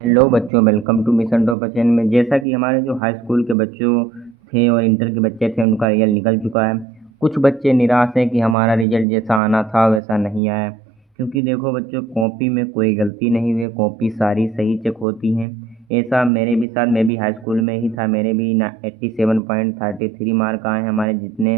Hello बच्चों, welcome to mission top channel में। जैसा कि हमारे जो हाई स्कूल के बच्चों थे और इंटर के बच्चे थे, उनका रिजल्ट निकल चुका है। कुछ बच्चे निराश हैं कि हमारा रिजल्ट जैसा आना था वैसा नहीं आया। क्योंकि देखो बच्चों, कॉपी में कोई गलती नहीं हुई, कॉपी सारी सही चेक होती हैं। ऐसा मेरे भी साथ, मैं भी हाई स्कूल में ही था, मेरे भी 87.33 मार्क आए हैं। हमारे जितने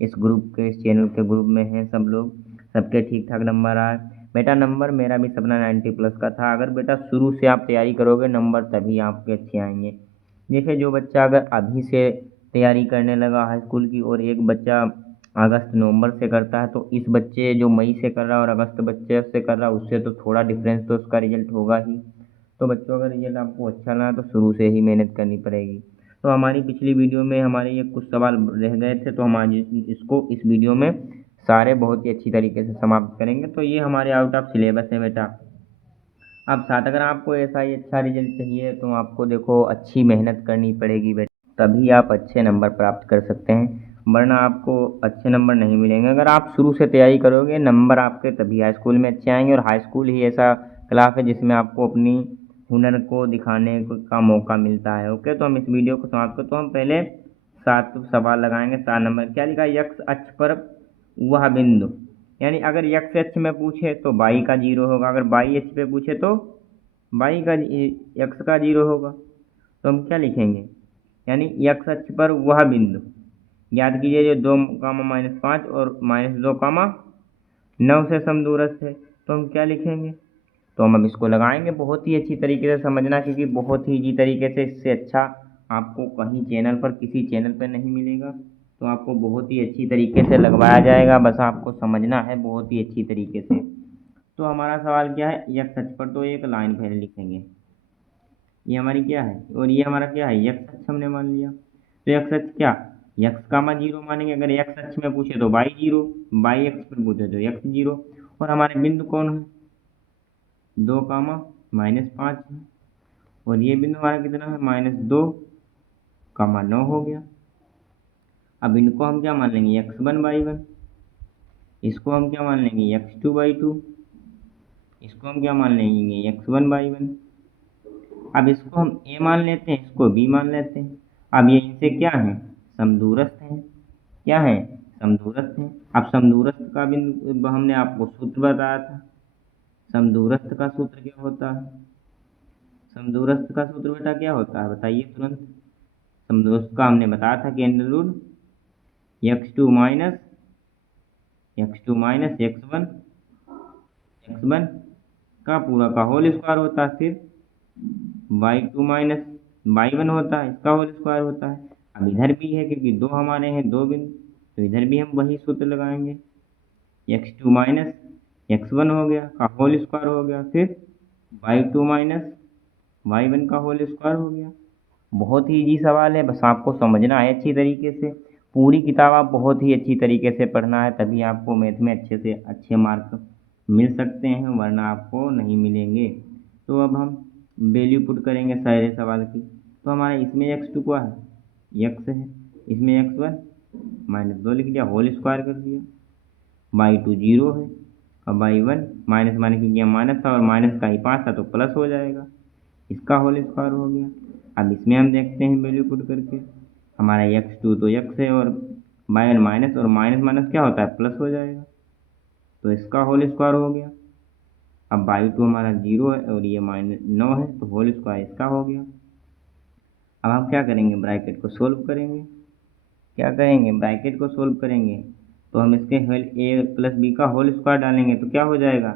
इस ग्रुप के, इस चैनल के ग्रुप में हैं सब लोग, सबके ठीक ठाक नंबर आए। बेटा नंबर मेरा भी सपना 90+ का था। अगर बेटा शुरू से आप तैयारी करोगे, नंबर तभी आपके अच्छे आएंगे। देखिए, जो बच्चा अगर अभी से तैयारी करने लगा हाई स्कूल की, और एक बच्चा अगस्त नवंबर से करता है, तो इस बच्चे जो मई से कर रहा है और अगस्त बच्चे से कर रहा है, उससे तो थोड़ा डिफरेंस तो उसका रिजल्ट होगा ही। तो बच्चों, अगर रिजल्ट आपको अच्छा लगा तो शुरू से ही मेहनत करनी पड़ेगी। तो हमारी पिछली वीडियो में हमारे ये कुछ सवाल रह गए थे, तो हम आज इसको इस वीडियो में सारे बहुत ही अच्छी तरीके से समाप्त करेंगे। तो ये हमारे आउट ऑफ सिलेबस है बेटा। अब साथ, अगर आपको ऐसा ही अच्छा रिजल्ट चाहिए तो आपको देखो अच्छी मेहनत करनी पड़ेगी बेटा, तभी आप अच्छे नंबर प्राप्त कर सकते हैं, वरना आपको अच्छे नंबर नहीं मिलेंगे। अगर आप शुरू से तैयारी करोगे, नंबर आपके तभी हाई स्कूल में अच्छे आएंगे। और हाई स्कूल ही ऐसा क्लास है जिसमें आपको अपनी हुनर को दिखाने का मौका मिलता है। ओके, तो हम इस वीडियो को समाप्त करते, तो हम पहले 7 सवाल लगाएंगे। 7 नंबर क्या लिखा है? यक्स अक्ष पर वह बिंदु, यानी अगर यक्स अक्ष में पूछे तो बाई का जीरो होगा, अगर बाई अक्ष पे पूछे तो बाई का यक्स का जीरो होगा। तो हम क्या लिखेंगे? यानी यक्स अक्ष पर वह बिंदु, याद कीजिए, जो 2, -5 और -2, 9 से समदूरस्थ है। तो हम क्या लिखेंगे? तो हम अब इसको लगाएंगे बहुत ही अच्छी तरीके से समझना, क्योंकि बहुत ही इजी तरीके से, इससे अच्छा आपको कहीं चैनल पर, किसी चैनल पर नहीं मिलेगा। तो आपको बहुत ही अच्छी तरीके से लगवाया जाएगा, बस आपको समझना है बहुत ही अच्छी तरीके से। तो हमारा सवाल क्या है? यक्स अक्ष पर, तो एक लाइन पहले लिखेंगे। ये हमारी क्या है, और ये हमारा क्या है? यक्स अक्ष हमने मान लिया। तो यक्स अक्ष क्या? यक्स कामा जीरो मानेंगे। अगर यक्स अक्ष में पूछे तो बाई जीरो, बाई अक्ष में पूछे तो यक्स जीरो। और हमारे बिंदु कौन है? 2, -5 है। और ये बिंदु हमारा कितना है? -2, 9 हो गया। अब इनको हम क्या मान लेंगे? x1/1। इसको हम क्या मान लेंगे? x2/2। इसको हम क्या मान लेंगे? x1/1। अब इसको हम a मान लेते हैं, इसको b मान लेते हैं। अब ये इनसे क्या है? समदूरस्थ हैं। क्या है? समदूरस्थ हैं। अब समदूरस्थ का बिंदु हमने आपको सूत्र बताया था। समदूरस्थ का सूत्र क्या होता है? समदूरस्थ का सूत्र बेटा क्या होता है? बताइए तुरंत। समदूरस्थ का हमने बताया था कि x2 - x1 का पूरा का होल स्क्वायर होता है। फिर y2 - y1 होता है, इसका होल स्क्वायर होता है। अब इधर भी है, क्योंकि दो हमारे हैं, दो बिंदु, तो इधर भी हम वही सूत्र लगाएंगे। x2 - x1 हो गया का होल स्क्वायर हो गया। फिर y2 - y1 का होल स्क्वायर हो गया। बहुत ही इजी सवाल है, बस आपको समझना है अच्छी तरीके से। पूरी किताब आप बहुत ही अच्छी तरीके से पढ़ना है, तभी आपको मैथ में अच्छे से अच्छे मार्क मिल सकते हैं, वरना आपको नहीं मिलेंगे। तो अब हम वैल्यू पुट करेंगे सारे सवाल की। तो हमारे इसमें x2 क्या है? x है। इसमें x1 -2 लिख दिया, होल स्क्वायर कर दिया। y2 जीरो है। अब y1 माइनस माइनस, क्योंकि यहाँ माइनस था और माइनस का ही 5 था, तो प्लस हो जाएगा, इसका होल स्क्वायर हो गया। अब इसमें हम देखते हैं वैल्यू पुट करके। हमारा x2 तो x है, और y1 माइनस, और माइनस माइनस क्या होता है? प्लस हो जाएगा, तो इसका होल स्क्वायर हो गया। अब y2 हमारा जीरो है और ये -9 है, तो होल स्क्वायर इसका हो गया। अब हम क्या करेंगे? ब्रैकेट को सोल्व करेंगे। क्या करेंगे? ब्रैकेट को सोल्व करेंगे। तो हम इसके a+b का होल स्क्वायर डालेंगे, तो क्या हो जाएगा?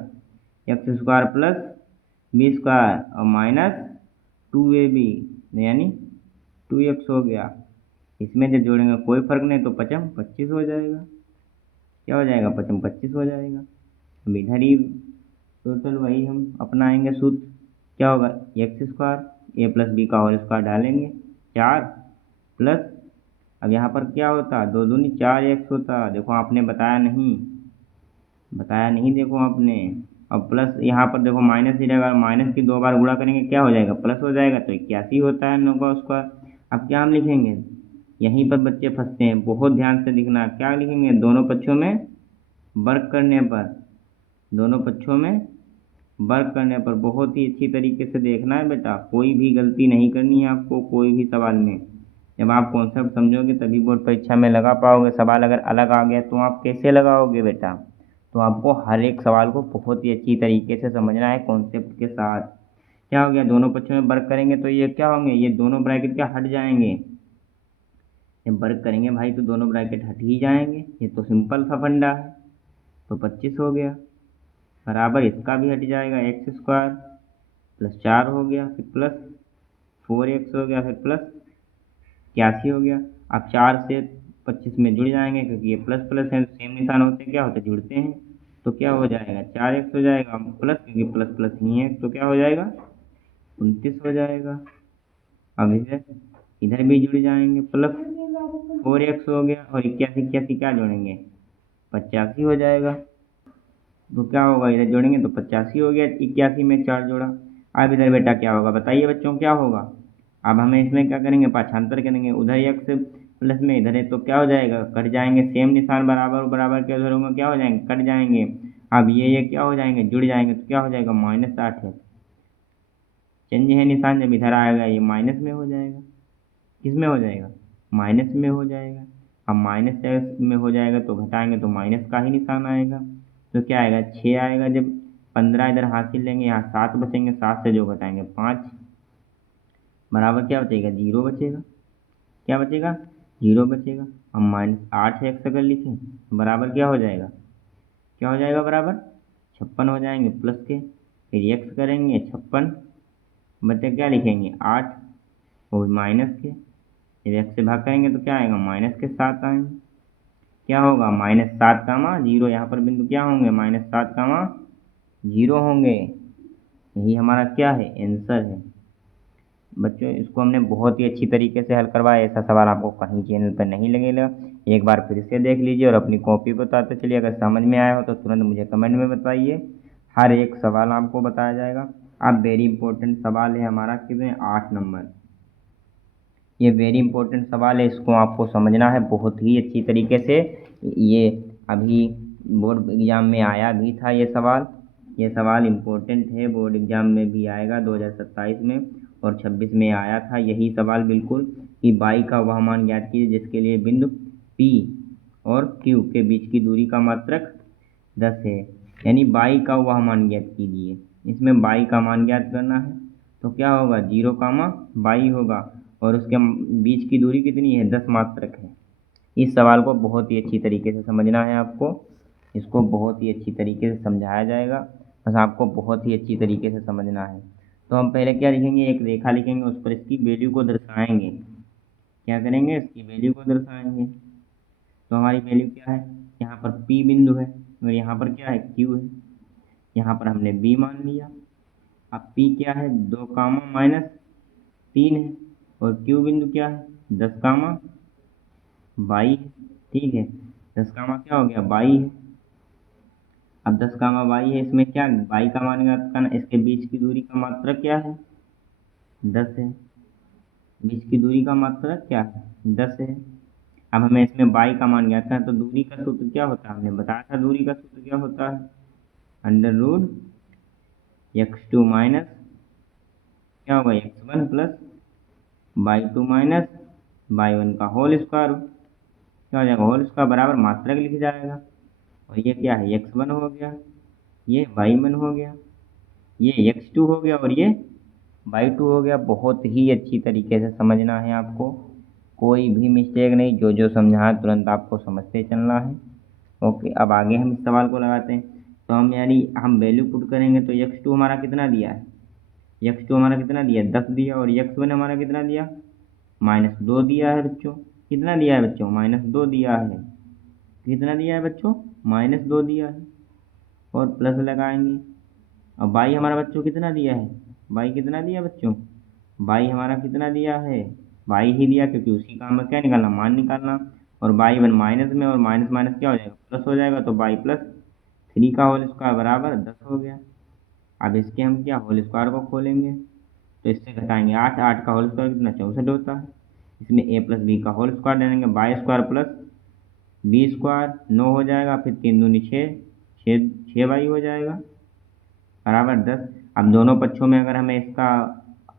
x² प्लस b² और -2ab, यानी 2x हो गया। इसमें जब जोड़ेंगे कोई फर्क नहीं, तो 5 25 हो जाएगा। क्या हो जाएगा? 5 25 हो जाएगा। अब इधर ही टोटल वही हम अपनाएंगे सूत्र। क्या होगा? x² a+b का होल स्क्वायर डालेंगे, 4 प्लस, अब यहाँ पर क्या होता? 2 दूनी 4x होता। देखो आपने बताया नहीं, बताया नहीं, देखो आपने। अब प्लस यहाँ पर देखो माइनस ही रहेगा, माइनस की 2 बार गुणा करेंगे क्या हो जाएगा? प्लस हो जाएगा, तो 81 होता है 9 का स्क्वायर। अब क्या हम लिखेंगे? यहीं पर बच्चे फंसते हैं, बहुत ध्यान से लिखना। क्या लिखेंगे? दोनों पक्षों में वर्ग करने पर, दोनों पक्षों में वर्क करने पर बहुत ही अच्छी तरीके से देखना है बेटा, कोई भी गलती नहीं करनी है आपको कोई भी सवाल में। जब आप कॉन्सेप्ट समझोगे तभी बोर्ड परीक्षा में लगा पाओगे। सवाल अगर अलग आ गया तो आप कैसे लगाओगे बेटा? तो आपको हर एक सवाल को बहुत ही अच्छी तरीके से समझना है कॉन्सेप्ट के साथ। क्या हो गया, दोनों पक्षों में वर्क करेंगे तो ये क्या होंगे, ये दोनों ब्रैकेट क्या हट जाएंगे। जब वर्क करेंगे भाई तो दोनों ब्रैकेट हट ही जाएंगे, ये तो सिंपल सा फंडा है। तो 25 हो गया, बराबर इसका भी हट जाएगा, एक्स स्क्वायर प्लस 4 हो गया, फिर प्लस 4x हो गया, फिर प्लस 81 हो गया। अब 4 से 25 में जुड़ जाएंगे क्योंकि ये प्लस प्लस है, सेम निशान होते क्या होते जुड़ते हैं। तो क्या हो जाएगा, 4x हो जाएगा प्लस, क्योंकि प्लस प्लस ही है तो क्या हो जाएगा 29 हो जाएगा। अब इधर भी जुड़ जाएंगे, प्लस 4x हो गया और 81 क्या जोड़ेंगे 85 हो जाएगा। तो क्या होगा, इधर जोड़ेंगे तो 85 हो गया, 81 में 4 जोड़ा। अब इधर बेटा क्या होगा बताइए बच्चों, क्या होगा। अब हमें इसमें क्या करेंगे, पाछांतर करेंगे, उधर x प्लस में इधर है तो क्या हो जाएगा, कट जाएंगे, सेम निशान बराबर बराबर के उधर होंगे क्या हो जाएंगे, कट जाएंगे। अब ये क्या हो जाएंगे, जुड़ जाएंगे तो क्या हो जाएगा -8 है। चेंज है निशान, जब इधर आएगा ये माइनस में हो जाएगा। किस में हो जाएगा, माइनस में हो जाएगा। अब माइनस में हो जाएगा तो घटाएंगे तो माइनस का ही निशान आएगा। तो क्या आएगा 6 आएगा। जब 15 इधर हासिल लेंगे, यहाँ 7 बचेंगे, 7 से जो घटाएंगे 5, बराबर क्या बचेगा 0 बचेगा। क्या बचेगा 0 बचेगा। हम -8x अगर लिखें तो बराबर क्या हो जाएगा, क्या हो जाएगा बराबर 56 हो जाएंगे प्लस के, फिर x करेंगे 56 बचे क्या लिखेंगे 8 और माइनस के, फिर x से भाग करेंगे तो क्या आएगा -7 आएंगे। क्या होगा -7 कामा 0, यहाँ पर बिंदु क्या होंगे -7 कामा 0 होंगे। यही हमारा क्या है आंसर है। बच्चों इसको हमने बहुत ही अच्छी तरीके से हल करवाया, ऐसा सवाल आपको कहीं चैनल पर नहीं लगेगा। एक बार फिर से देख लीजिए और अपनी कॉपी बताते चलिए। अगर समझ में आया हो तो तुरंत मुझे कमेंट में बताइए, हर एक सवाल आपको बताया जाएगा। अब वेरी इंपॉर्टेंट सवाल है हमारा कितने 8 नंबर, ये वेरी इंपॉर्टेंट सवाल है, इसको आपको समझना है बहुत ही अच्छी तरीके से। ये अभी बोर्ड एग्ज़ाम में आया भी था ये सवाल। ये सवाल इम्पोर्टेंट है, बोर्ड एग्ज़ाम में भी आएगा 2027 में और 26 में आया था यही सवाल बिल्कुल, कि बाई का वह मान ज्ञात कीजिए जिसके लिए बिंदु P और Q के बीच की दूरी का मात्रक 10 है। यानी बाई का वह मान ज्ञात कीजिए, इसमें बाई का मान ज्ञात करना है। तो क्या होगा 0 कामा बाई होगा और उसके बीच की दूरी कितनी है 10 मात्रक है। इस सवाल को बहुत ही अच्छी तरीके से समझना है आपको, इसको बहुत ही अच्छी तरीके से समझाया जाएगा, बस आपको बहुत ही अच्छी तरीके से समझना है। तो हम पहले क्या लिखेंगे, एक रेखा लिखेंगे, उस पर इसकी वैल्यू को दर्शाएंगे। क्या करेंगे, इसकी वैल्यू को दर्शाएंगे। तो हमारी वैल्यू क्या है, यहाँ पर P बिंदु है और यहाँ पर क्या है Q है। यहाँ पर हमने B मान लिया। अब P क्या है 2 कामा -3 है और Q बिंदु क्या है 10 कामा 22 है। ठीक है, 10 कामा क्या हो गया 22 है। अब 10 कामा 22 है, इसमें क्या 22 का मान ज्ञात करना, इसके बीच की दूरी का मात्रक क्या है 10 है। बीच की दूरी का मात्रक क्या है 10 है। अब हमें इसमें 22 का मान ज्ञात करना, तो दूरी का सूत्र क्या होता है, हमने बताया था दूरी का सूत्र क्या होता है, √x2 माइनस क्या होगा x1 plus y2 minus y1 का होल स्क्वायर। क्या हो जाएगा होल स्क्वायर बराबर मात्रक लिख जाएगा। और ये क्या है x1 हो गया, ये y1 हो गया, ये x2 हो गया और ये y2 हो गया। बहुत ही अच्छी तरीके से समझना है आपको, कोई भी मिस्टेक नहीं, जो जो समझा है तुरंत आपको समझते चलना है। ओके, अब आगे हम इस सवाल को लगाते हैं। तो हम यानी हम वैल्यू पुट करेंगे तो x2 हमारा कितना दिया है, x2 हमारा कितना दिया 10 दिया और x1 हमारा कितना दिया -2 दिया है बच्चों। कितना दिया है बच्चों -2 दिया है। कितना दिया है बच्चों -2 दिया है और प्लस लगाएंगे। अब बाई हमारा बच्चों कितना दिया है, बाई कितना दिया बच्चों, बाई हमारा कितना दिया है बाई ही दिया, क्योंकि उसी का हमें क्या निकालना मान निकालना। और बाई वन माइनस में और माइनस माइनस क्या हो जाएगा प्लस हो जाएगा, तो बाई प्लस 3 का होल स्क्वायर बराबर 10 हो गया। अब इसके हम क्या होल स्क्वायर को खोलेंगे तो इससे घटाएंगे 8, 8 का होल स्क्वायर कितना 64 होता है। इसमें a प्लस बी का होल स्क्वायर ले लेंगे, by square plus b square 9 हो जाएगा, फिर 3 दूनी 6, 6 बाई हो जाएगा। बराबर 10। अब दोनों पक्षों में अगर हमें इसका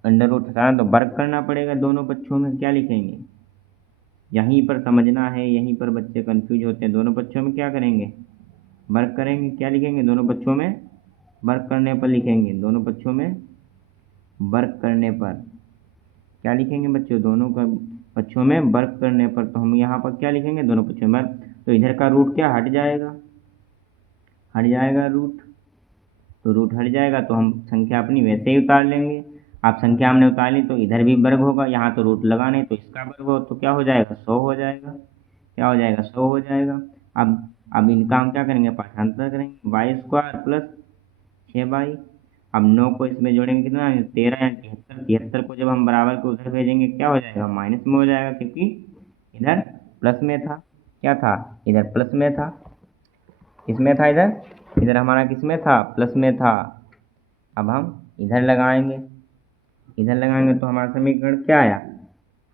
अंडर रूट हटाना तो वर्ग करना पड़ेगा दोनों पक्षों में। क्या लिखेंगे, यहीं पर समझना है, यहीं पर बच्चे कंफ्यूज होते हैं। दोनों पक्षों में क्या करेंगे, वर्ग करेंगे। क्या लिखेंगे, दोनों पक्षों में वर्ग करने पर लिखेंगे। दोनों पक्षों में वर्ग करने पर क्या लिखेंगे बच्चों, दोनों का पक्षों में वर्ग करने पर। तो हम यहाँ पर क्या लिखेंगे, दोनों पक्षों में वर्ग। तो इधर का रूट क्या हट जाएगा, हट जाएगा रूट। तो रूट हट जाएगा तो हम संख्या अपनी वैसे ही उतार लेंगे। आप संख्या हमने उतार ली तो इधर भी वर्ग होगा, यहाँ तो रूट लगा नहीं तो इसका वर्ग हो तो क्या हो जाएगा, 100 हो जाएगा। क्या हो जाएगा, 100 हो जाएगा। अब इनका हम क्या करेंगे, पाठांतर करेंगे। Y square plus 6y। अब 9 को इसमें जोड़ेंगे कितना, 13 या 73। 73 को जब हम बराबर को उधर भेजेंगे क्या हो जाएगा, माइनस में हो जाएगा, क्योंकि इधर प्लस में था। क्या था, इधर प्लस में था। किसमें था, इधर इधर हमारा किसमें था, प्लस में था। अब हम इधर लगाएंगे, इधर लगाएंगे तो हमारा समीकरण क्या आया,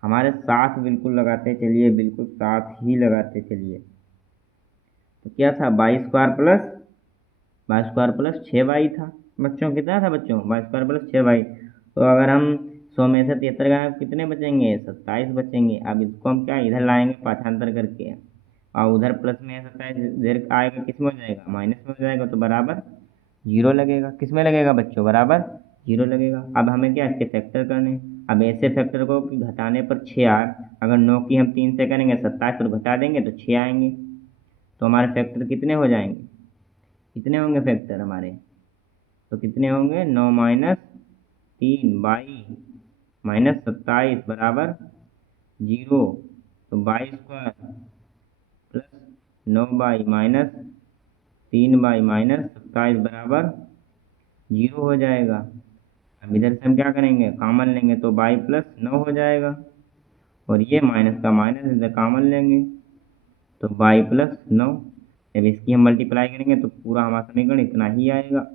हमारे साथ बिल्कुल लगाते चलिए, बिल्कुल साथ ही लगाते चलिए। तो क्या था, वाई स्क्वायर प्लस 6y था बच्चों। कितना था बच्चों, वाई स्क्वायर प्लस 6y। तो अगर हम 100 में से 73 का कितने बचेंगे, 27 बचेंगे। अब इसको हम क्या इधर लाएंगे पाठांतर करके, और उधर प्लस में 27 इधर आएगा, किस में हो जाएगा, माइनस में हो जाएगा। तो बराबर 0 लगेगा। किस में लगेगा बच्चों, बराबर 0 लगेगा। अब हमें क्या इसके फैक्टर करने हैं। अब ऐसे फैक्टर को कि घटाने पर 6 आए। अगर 9 की हम 3 से करेंगे, 27 पर घटा देंगे तो 6 आएंगे। तो हमारे फैक्टर कितने हो जाएंगे, कितने होंगे फैक्टर हमारे, तो कितने होंगे, 9 माइनस 3y माइनस 27 बराबर 0। तो y square plus 9y minus 3y minus 27 बराबर 0 हो जाएगा। अब इधर से हम क्या करेंगे, कॉमन लेंगे तो y प्लस 9 हो जाएगा, और ये माइनस का माइनस इधर कॉमन लेंगे तो y प्लस 9। जब इसकी हम मल्टीप्लाई करेंगे तो पूरा हमारा समीकरण इतना ही आएगा,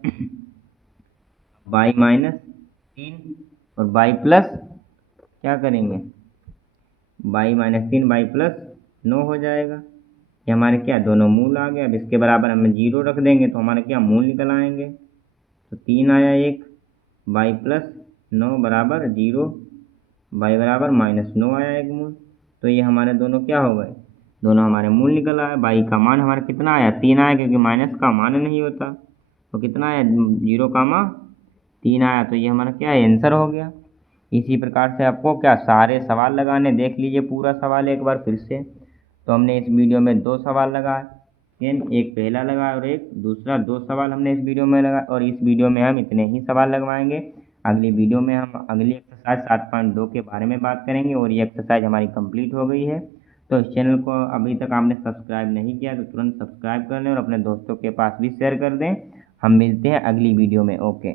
y माइनस 3 और y प्लस क्या करेंगे, y माइनस 3 y प्लस 9 हो जाएगा। ये हमारे क्या दोनों मूल आ गए। अब इसके बराबर हमें 0 रख देंगे तो हमारे क्या मूल निकल आएंगे। तो 3 आया एक, y प्लस 9 बराबर 0, y बराबर माइनस 9 आया एक मूल। तो ये हमारे दोनों क्या हो गए, दोनों हमारे मूल निकल आए। y का मान हमारा कितना आया, 3 आया, क्योंकि माइनस का मान नहीं होता। तो कितना आया, 0 कामा 3 आया। तो ये हमारा क्या है, आंसर हो गया। इसी प्रकार से आपको क्या सारे सवाल लगाने, देख लीजिए पूरा सवाल एक बार फिर से। तो हमने इस वीडियो में 2 सवाल लगाए, एक पहला लगाया और एक दूसरा। 2 सवाल हमने इस वीडियो में लगाए, और इस वीडियो में हम इतने ही सवाल लगवाएंगे। अगली वीडियो में हम अगली एक्सरसाइज 7.2 के बारे में बात करेंगे, और ये एक्सरसाइज हमारी कंप्लीट हो गई है। तो इस चैनल को अभी तक आपने सब्सक्राइब नहीं किया तो तुरंत सब्सक्राइब कर लें, और अपने दोस्तों के पास भी शेयर कर दें। हम मिलते हैं अगली वीडियो में। ओके।